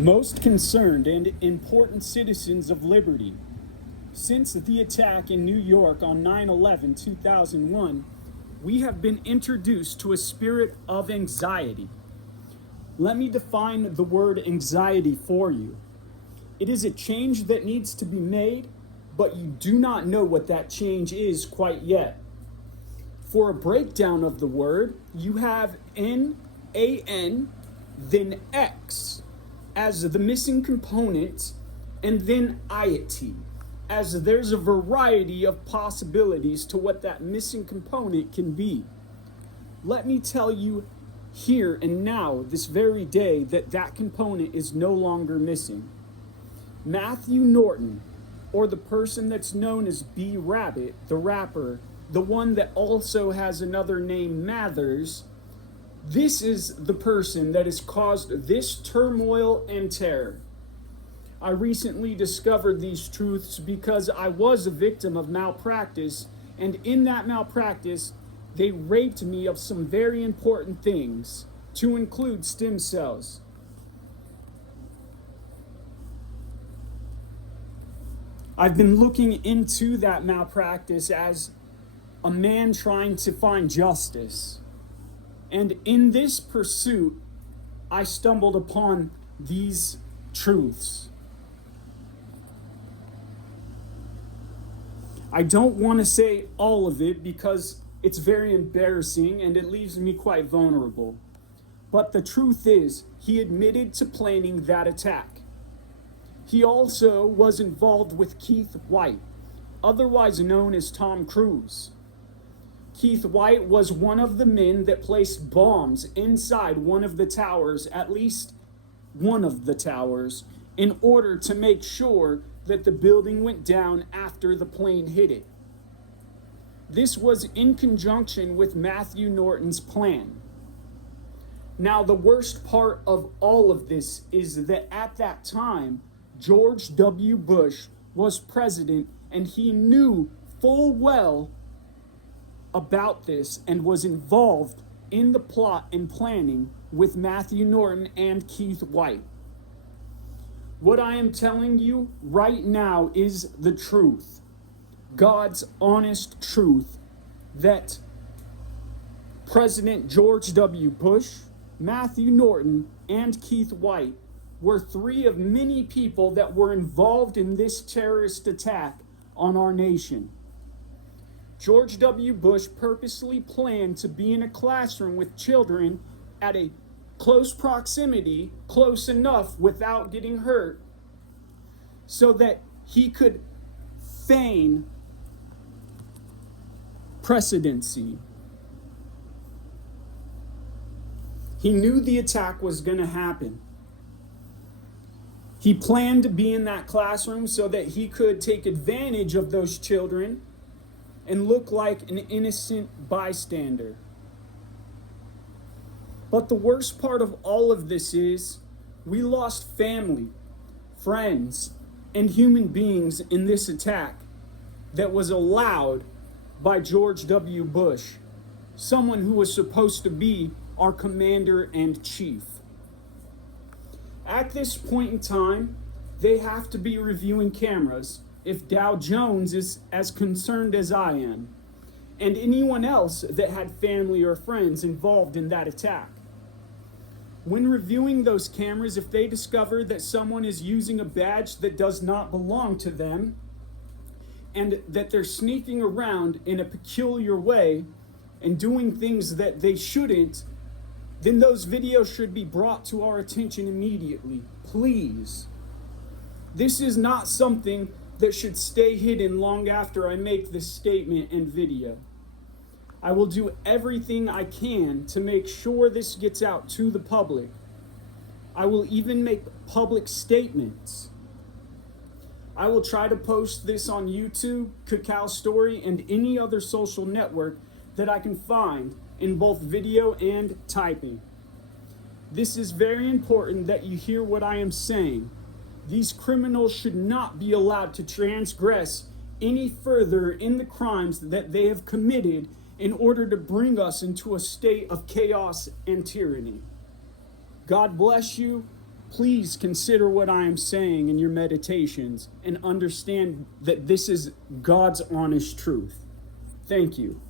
Most concerned and important citizens of liberty, since the attack in New York on 9/11, 2001, we have been introduced to a spirit of anxiety. Let me define the word anxiety for you. It is a change that needs to be made, but you do not know what that change is quite yet. For a breakdown of the word, you have N-A-N, then X as the missing component, and then iety, as there's a variety of possibilities to what that missing component can be. Let me tell you here and now, this very day, that component is no longer missing. Matthew Norton, or the person that's known as B Rabbit, the rapper, the one that also has another name, Mathers, this is the person that has caused this turmoil and terror. I recently discovered these truths because I was a victim of malpractice, and in that malpractice, they raped me of some very important things, to include stem cells. I've been looking into that malpractice as a man trying to find justice. And in this pursuit, I stumbled upon these truths. I don't want to say all of it because it's very embarrassing and it leaves me quite vulnerable. But the truth is, he admitted to planning that attack. He also was involved with Keith White, otherwise known as Tom Cruise. Keith White was one of the men that placed bombs inside one of the towers, at least one of the towers, in order to make sure that the building went down after the plane hit it. This was in conjunction with Matthew Norton's plan. Now, the worst part of all of this is that at that time, George W. Bush was president, and he knew full well about this and was involved in the plot and planning with Matthew Norton and Keith White. What I am telling you right now is the truth, God's honest truth, that President George W. Bush, Matthew Norton, and Keith White were three of many people that were involved in this terrorist attack on our nation. George W. Bush purposely planned to be in a classroom with children at a close proximity, close enough without getting hurt, so that he could feign precedency. He knew the attack was going to happen. He planned to be in that classroom so that he could take advantage of those children and look like an innocent bystander. But the worst part of all of this is we lost family, friends, and human beings in this attack that was allowed by George W. Bush, someone who was supposed to be our commander and chief. At this point in time, they have to be reviewing cameras if Dow Jones is as concerned as I am, and anyone else that had family or friends involved in that attack. When reviewing those cameras, if they discover that someone is using a badge that does not belong to them, and that they're sneaking around in a peculiar way and doing things that they shouldn't, then those videos should be brought to our attention immediately. Please. This is not something that should stay hidden long after I make this statement and video. I will do everything I can to make sure this gets out to the public. I will even make public statements. I will try to post this on YouTube, Cacao Story, and any other social network that I can find in both video and typing. This is very important that you hear what I am saying. These criminals should not be allowed to transgress any further in the crimes that they have committed in order to bring us into a state of chaos and tyranny. God bless you. Please consider what I am saying in your meditations and understand that this is God's honest truth. Thank you.